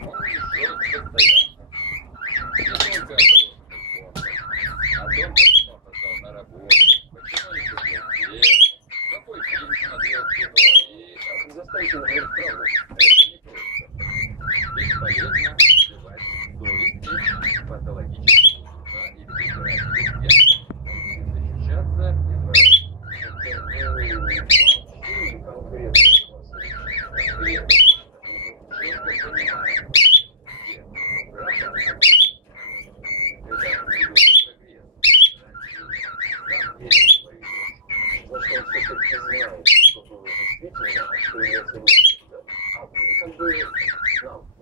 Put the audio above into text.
Он жжет постоянно. Не только о том, почему опоздал на работу, почему не купил хлеб, какой фильм смотрел в кино, и заставить его говорить правду. Это не просто. Бесполезно сбивать совести, патологического духа и перебирать везде. Защищаться и звонить. Как бы знал.